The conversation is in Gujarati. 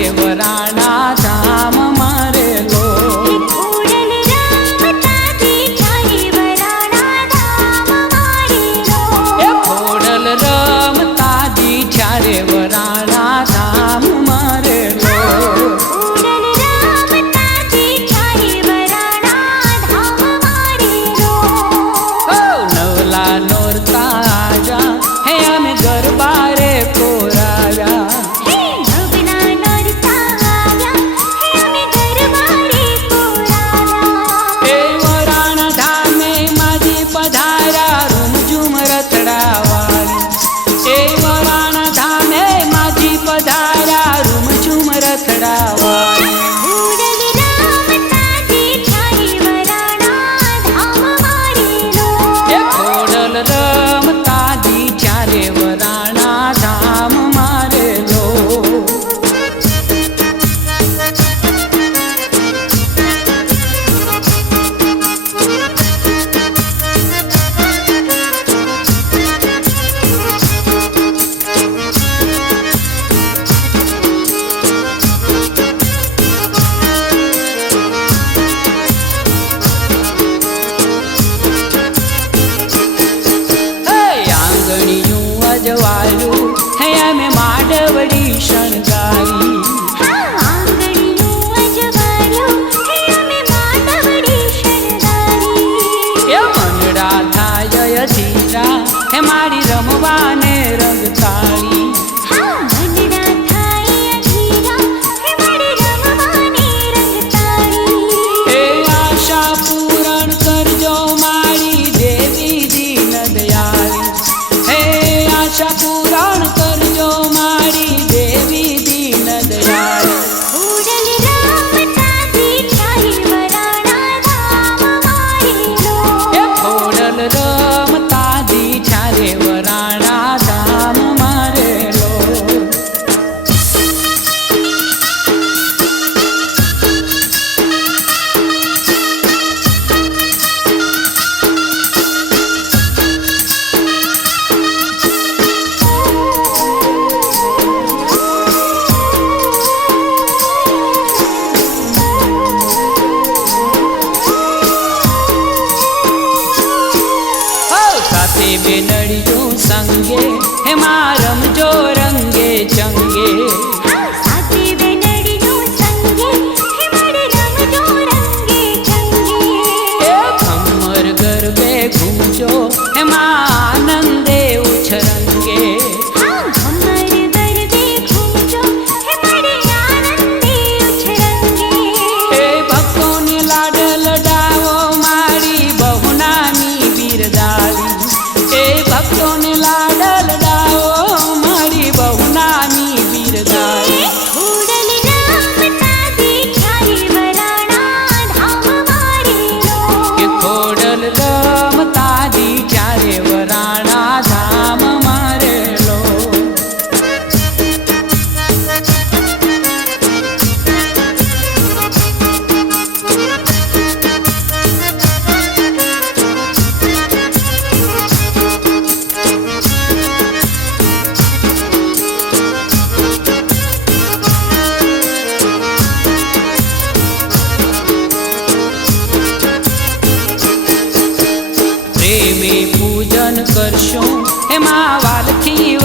ચારે વરાણા ધામ મારે લો ખોડલ રમતાજી ચારે વરાણા ધામ મારે લો નવલા નોરતા આજા હે અમે ગરબા રે કોરાવ્યા હે અમે માડવડી શણગારી મનડા થાય ધીરા હે મારી રમવાને રંગતાળી હે આશા પૂરણ કરજો મારી દેવી દીન દયાળી હે આશા પૂરણ કરજો મારી દેવી દીન દયાળી ખોડલ રમતાજી ચારે વરાણા ધામ મારે લો બેનડીઓ સંગે એમાં રમજો રંગે ચંગે ખમર ગરબે ઘૂમજો એમાં આનંદે ઉછરંગે ભક્તોને લાડ લડાવો મારી બહુનાની બિરદાળી ભક્તોને લાડ લડાવો મારી બહુનાની બિરદાળી ખોડલ રમતાજી ચારે વરાણા ધામ મારે લો પ્રેમે પૂજન કરશો એમાં વાલથી